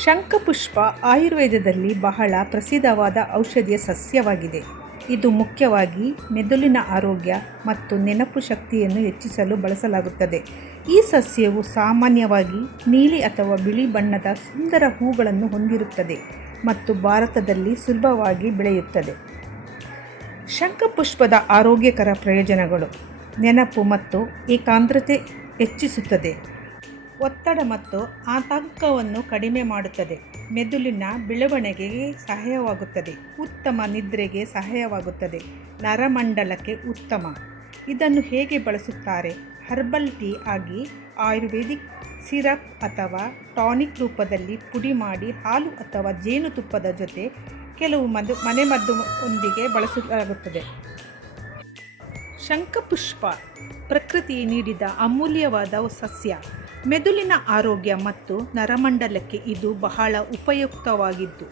ಶಂಖಪುಷ್ಪ ಆಯುರ್ವೇದದಲ್ಲಿ ಬಹಳ ಪ್ರಸಿದ್ಧವಾದ ಔಷಧೀಯ ಸಸ್ಯವಾಗಿದೆ. ಇದು ಮುಖ್ಯವಾಗಿ ಮೆದುಳಿನ ಆರೋಗ್ಯ ಮತ್ತು ನೆನಪು ಶಕ್ತಿಯನ್ನು ಹೆಚ್ಚಿಸಲು ಬಳಸಲಾಗುತ್ತದೆ. ಈ ಸಸ್ಯವು ಸಾಮಾನ್ಯವಾಗಿ ನೀಲಿ ಅಥವಾ ಬಿಳಿ ಬಣ್ಣದ ಸುಂದರ ಹೂಗಳನ್ನು ಹೊಂದಿರುತ್ತದೆ ಮತ್ತು ಭಾರತದಲ್ಲಿ ಸುಲಭವಾಗಿ ಬೆಳೆಯುತ್ತದೆ. ಶಂಖಪುಷ್ಪದ ಆರೋಗ್ಯಕರ ಪ್ರಯೋಜನಗಳು: ನೆನಪು ಮತ್ತು ಏಕಾಗ್ರತೆ ಹೆಚ್ಚಿಸುತ್ತದೆ, ಒತ್ತಡ ಮತ್ತು ಆತಂಕವನ್ನು ಕಡಿಮೆ ಮಾಡುತ್ತದೆ, ಮೆದುಳಿನ ಬೆಳವಣಿಗೆಗೆ ಸಹಾಯವಾಗುತ್ತದೆ, ಉತ್ತಮ ನಿದ್ರೆಗೆ ಸಹಾಯವಾಗುತ್ತದೆ, ನರಮಂಡಲಕ್ಕೆ ಉತ್ತಮ. ಇದನ್ನು ಹೇಗೆ ಬಳಸುತ್ತಾರೆ? ಹರ್ಬಲ್ ಟೀ ಆಗಿ, ಆಯುರ್ವೇದಿಕ್ ಸಿರಪ್ ಅಥವಾ ಟಾನಿಕ್ ರೂಪದಲ್ಲಿ ಪುಡಿ ಮಾಡಿ ಹಾಲು ಅಥವಾ ಜೇನುತುಪ್ಪದ ಜೊತೆ ಕೆಲವು ಮನೆಮದ್ದೊಂದಿಗೆ ಬಳಸಲಾಗುತ್ತದೆ. ಶಂಖಪುಷ್ಪ ಪ್ರಕೃತಿ ನೀಡಿದ ಅಮೂಲ್ಯವಾದ ಸಸ್ಯ. ಮೆದುಳಿನ ಆರೋಗ್ಯ ಮತ್ತು ನರಮಂಡಲಕ್ಕೆ ಇದು ಬಹಳ ಉಪಯುಕ್ತವಾಗಿದ್ದು